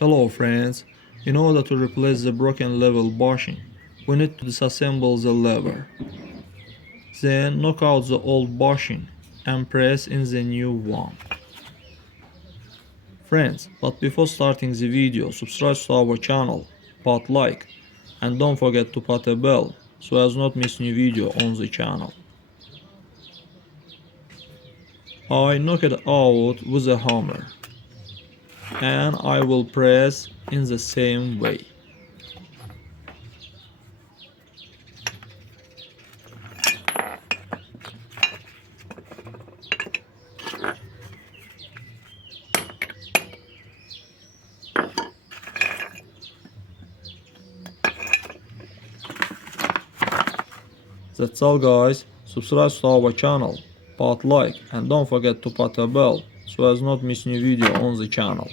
Hello friends, in order to replace the broken level bushing, we need to disassemble the lever. Then knock out the old bushing and press in the new one. Friends, but before starting the video, subscribe to our channel, put like, and don't forget to put a bell so as not miss new video on the channel. I knock it out with a hammer, and I will press in the same way. That's all guys, subscribe to our channel, put like, and don't forget to put a bell so as not miss new video on the channel.